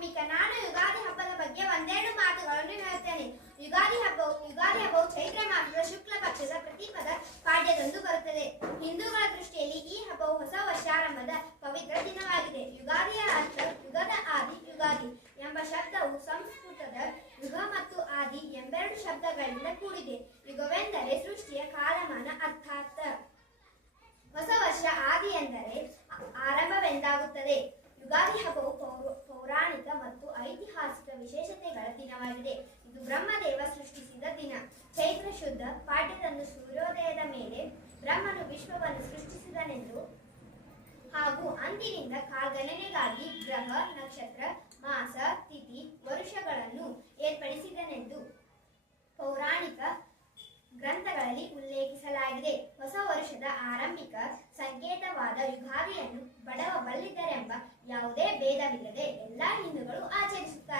ಭೂಮಿಕಾ. ನಾನು ಯುಗಾದಿ ಹಬ್ಬದ ಬಗ್ಗೆ ಒಂದೆರಡು ಮಾತುಗಳನ್ನು ಹೇಳುತ್ತೇನೆ. ಯುಗಾದಿ ಹಬ್ಬವು ಚೈತ್ರ ಮಾಸದ ಶುಕ್ಲ ಪಕ್ಷದ ಪ್ರತಿಪದ ಪಾಡ್ಯದಂದು ಬರುತ್ತದೆ. ಹಿಂದೂಗಳ ದೃಷ್ಟಿಯಲ್ಲಿ ಈ ಹಬ್ಬವು ಹೊಸ ವರ್ಷಾರಂಭದ ಪವಿತ್ರ ದಿನವಾಗಿದೆ. ಯುಗಾದಿಯ ಅರ್ಥ ಯುಗದ ಆದಿ. ಯುಗಾದಿ ಎಂಬ ಶಬ್ದವು ಸಂಸ್ಕೃತದ ಯುಗ ಮತ್ತು ಆದಿ ಎಂಬೆರಡು ಶಬ್ದಗಳಿಂದ ಕೂಡಿದೆ. ಯುಗವೆಂದರೆ ಸೃಷ್ಟಿಯ ಕಾಲಮಾನ, ಅರ್ಥಾತ್ ಹೊಸ ವರ್ಷ. ಆದಿ ಎಂದರೆ ಆರಂಭವೆಂದಾಗುತ್ತದೆ. ಯುಗಾದಿ ಹಬ್ಬವು ಪೌರಾಣಿಕ ಮತ್ತು ಐತಿಹಾಸಿಕ ವಿಶೇಷತೆಗಳ ದಿನವಾಗಿದೆ. ಇದು ಬ್ರಹ್ಮದೇವ ಸೃಷ್ಟಿಸಿದ ದಿನ. ಚೈತ್ರ ಶುದ್ಧ ಪಾಡ್ಯದಂದು ಸೂರ್ಯೋದಯದ ಮೇಲೆ ಬ್ರಹ್ಮನು ವಿಶ್ವವನ್ನು ಸೃಷ್ಟಿಸಿದನೆಂದು ಹಾಗೂ ಅಂದಿನಿಂದ ಕಾಲಗಣನೆಗಾಗಿ ಗ್ರಹ, ನಕ್ಷತ್ರ, ಮಾಸ, ತಿಥಿ, ವರುಷಗಳನ್ನು ಏರ್ಪಡಿಸಿದನೆಂದು ಪೌರಾಣಿಕ ಗ್ರಂಥಗಳಲ್ಲಿ ಉಲ್ಲೇಖಿಸಲಾಗಿದೆ. ಹೊಸ ವರ್ಷದ ಆರಂಭಿಕ ಸಂಕೇತವಾದ ಯುಗಾದಿಯನ್ನು ಬಡವ ಬಲ್ಲಿದರೆಂಬ ಯಾವುದೇ ಭೇದವಿಲ್ಲದೆ ಎಲ್ಲಾ ಹಿಂದೂಗಳು ಆಚರಿಸುತ್ತಾರೆ.